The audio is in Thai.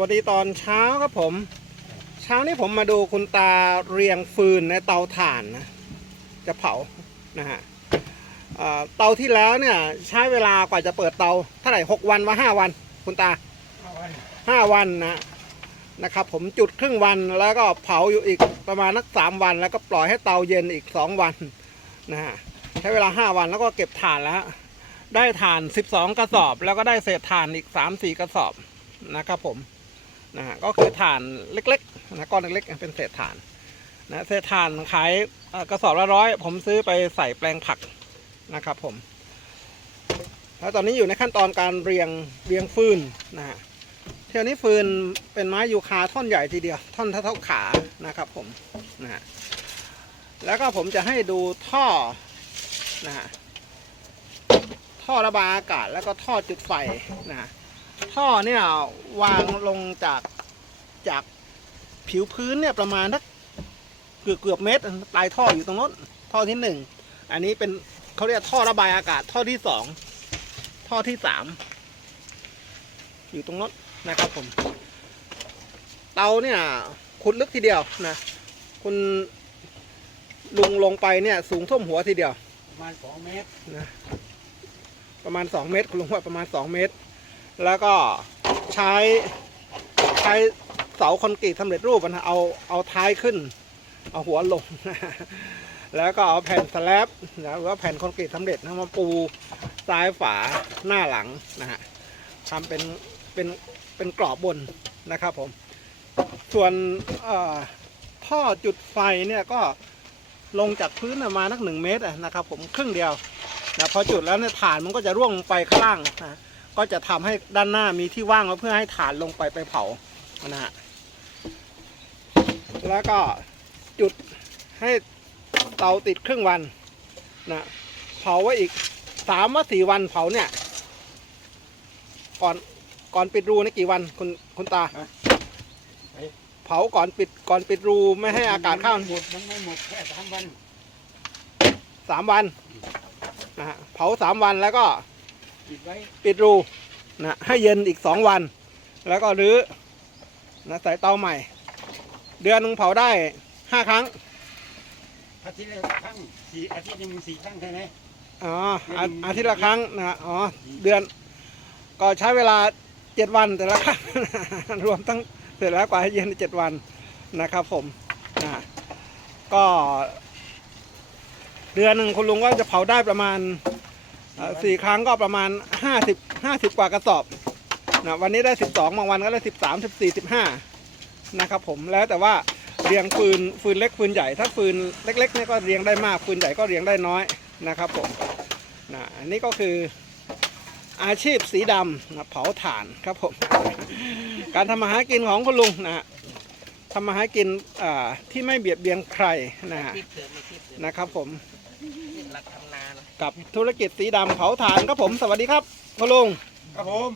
วัสดีตอนเช้าครับผม เช้านี้ผมมาดูคุณตาเรียงฟืนในเตาถ่านนะจะเผานะฮะเอ่อเตาที่แล้วเนี่ยใช้เวลากว่าจะเปิดเตาเท่าไหร่หกวันว่าห้าวัน คุณตาห้าวันนะนะครับ ผมจุดครึ่งวันแล้วก็เผาอยู่อีกประมาณนักสามวัน แล้วก็ปล่อยให้เตาเย็นอีกสองวันนะฮะใช้เวลาห้าวันแล้วก็เก็บถ่านแล้วได้ถ่าน 12 กระสอบ แล้วก็ได้เศษถ่านอีก 3-4 กระสอบนะครับผม นะฮะก็คือถ่านเล็กๆนะก้อนเล็กๆเป็นเศษถ่านนะเศษถ่านขายกระสอบละร้อยผมซื้อไปใส่แปลงผักนะครับผมแล้วตอนนี้อยู่ในขั้นตอนการเรียงเรียงฟืนนะฮะเที่ยวนี้ฟืนเป็นไม้ยูคาท่อนใหญ่ทีเดียว ท่อนเท่าๆขานะครับผมนะฮะแล้วก็ผมจะให้ดูท่อนะฮะท่อระบายอากาศแล้วก็ท่อจุดไฟนะฮะ ท่อเนี่ยวางลงจากจากผิวพื้นเนี่ยประมาณสักเกือบเกือบเมตรปลายท่ออยู่ตรงโน้นท่อที่หนึ่งอันนี้เป็นเขาเรียกท่อระบายอากาศท่อที่สองท่อที่สามอยู่ตรงโน้นนะครับผมเตาเนี่ยขุดลึกทีเดียวนะคุณลุงลงไปเนี่ยสูงท่วมหัวทีเดียว ประมาณสองเมตรนะประมาณ2เมตร คุณลุงว่าประมาณ2เมตร แล้วก็ใช้ใช้เสาคอนกรีตสำเร็จรูปนะเอาเอาท้ายขึ้น เอาหัวลง แล้วก็เอาแผ่นสแลบนะหรือว่าแผ่นคอนกรีตสำเร็จนะมาปูซ้ายฝาหน้าหลังนะฮะทำเป็นเป็นเป็นกรอบบนนะครับผม ส่วนท่อจุดไฟเนี่ยก็ลงจากพื้นมานักหนึ่งเมตรนะครับผมครึ่งเดียวนะพอจุดแล้วเนี่ยฐานมันก็จะร่วงลงไปข้างล่างนะ ก็จะทำให้ด้านหน้ามีที่ว่างเพื่อให้ฐานลงไปไปเผานะฮะแล้วก็จุดให้เตาติดครึ่งวันนะเผาไว้อีกสามว่าสี่วันเผาเนี่ย ก่อนก่อนปิดรูนี่กี่วันคุณคุณตา เผาก่อนปิดก่อนปิดรูไม่ให้อากาศเข้าหมดมันไม่หมดแค่สามวันสามวันนะฮะเผาสามวันแล้วก็ ปิดไว้ปิดรูนะให้เย็นอีกสองวัน แล้วก็รื้อนะใส่เตาใหม่ เดือนหนึงเผาได้ห้าครั้งอาทิตย์ละครั้งสี่อาทิตย์หนึงมีสี่ครั้งใช่ไหมอ๋ออาอาทิตย์ละครั้งนะฮะอ๋อเดือน ก็ใช้เวลาเจ็ดวันแต่ละครั้ง รวมทั้งเสร็จแล้วกว่าให้เย็นเจ็ดวันนะครับ ผมนะก็ เดือนหนึ่งคุณลุงก็จะเผาได้ประมาณเอ่อ สี่ครั้งก็ประมาณห้าสิบห้าสิบกว่ากระสอบนะวันนี้ได้สิบสองบางวันก็ได้สิบสามสิบสี่สิบห้านะครับผมแล้วแต่ว่าเรียงฟืนฟืนเล็กฟืนใหญ่ถ้าฟืนเล็กๆเนี่ยก็เรียงได้มากฟืนใหญ่ก็เรียงได้น้อยนะครับผมนะอันนี้ก็คืออาชีพสีดำนะเผาถ่านครับผม การทำมาหากินของคุณลุงนะทำมาหากินอ่าที่ไม่เบียดเบียนใครนะฮะคิดเถอะไม่คิดเถอะนะครับผมหลั กับธุรกิจสีดำเผาถ่านครับผม สวัสดีครับพ่อลุงครับผม